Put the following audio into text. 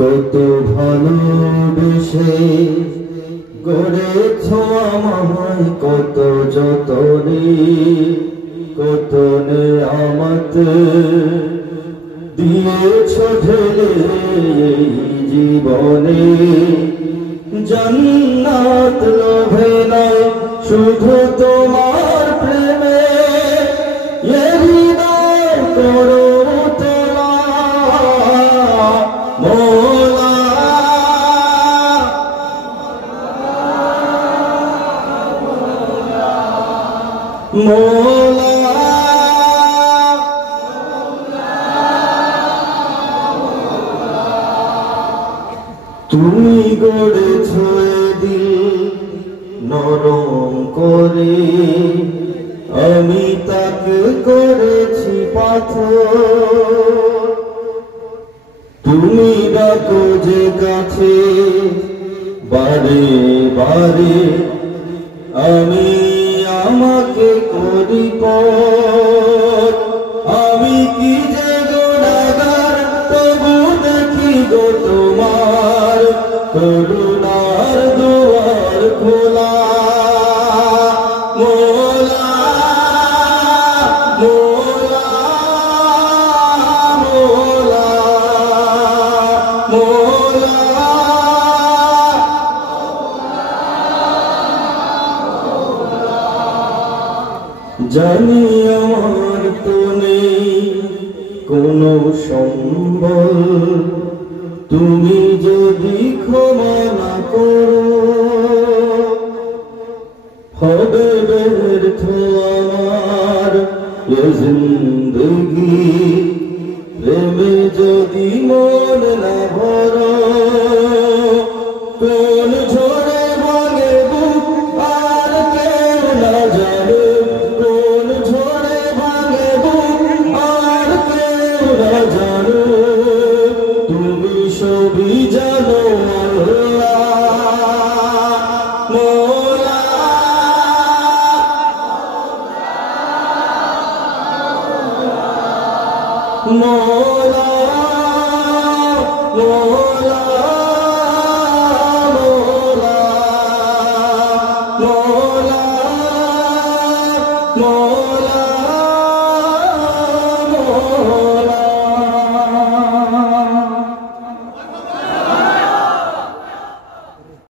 কত ভালোবেসে গড়েছ আমায়, কত যতনে কত নেয়ামতে দিয়েছ ঢেলে এই জীবনে। জান্নাত লোভে নয় শুধু তোমার প্রেমে, এ হৃদয় করো তোলা মওলা। মওলা তুমি গড়েছ দিল নরম করে, আমি তাকে করেছি পাথর। তুমি ডাকো যে কাছে বারে বারে, আমি আমাকে করি পর। আমি কি যে গুনাহগার, তবু দেখি গো তোমার করুণার দুয়ার খোলা। মওলা মওলা মওলা মওলা। জানি আমার তো নেই কোনো সম্বল, তুমি যদি ক্ষমা না করো হবে ব্যর্থ আমার এ জিন্দগি। প্রেমে যদি মন না ভরো, কোন ঝড়ে ভাঙে বুক আর কেউ না জানে। কোন ঝড়ে ভাঙে বুক আর কেউ না জানে। তুমি সবই জানো আল্লাহ। মওলা মওলা মওলা।